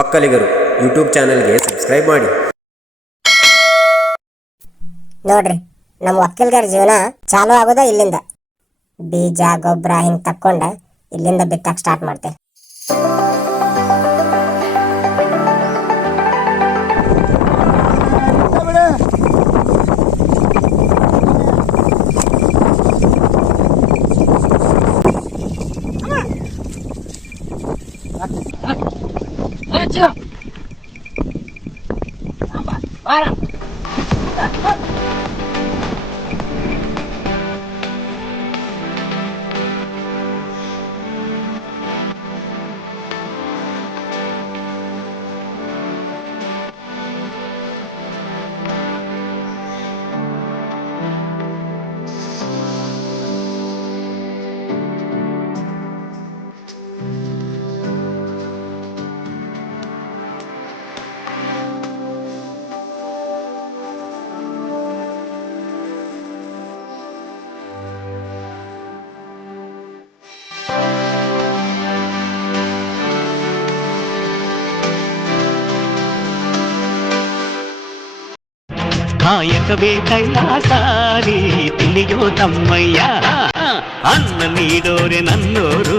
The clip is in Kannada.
ಒಕ್ಕಲಿಗರು ಯೂಟ್ಯೂಬ್ ಚಾನೆಲ್ಗೆ ಸಬ್ಸ್ಕ್ರೈಬ್ ಮಾಡಿ. ನೋಡ್ರಿ, ನಮ್ಮ ಒಕ್ಕಲಿಗರ ಜೀವನ ಚಾಲು ಆಗೋದ ಇಲ್ಲಿಂದ. ಬೀಜ ಗೊಬ್ಬರ ಹಿಂಗೆ ತಕ್ಕೊಂಡ ಇಲ್ಲಿಂದ ಬಿತ್ತಕ್ಕೆ ಸ್ಟಾರ್ಟ್ ಮಾಡ್ತೇವೆ. ಕಾಯಕವೇ ಕೈಲಾಸಾರಿ ತಿಳಿಯೋ ತಮ್ಮಯ್ಯ, ಅನ್ನ ನೀಡೋರೆ ನನ್ನೋರು.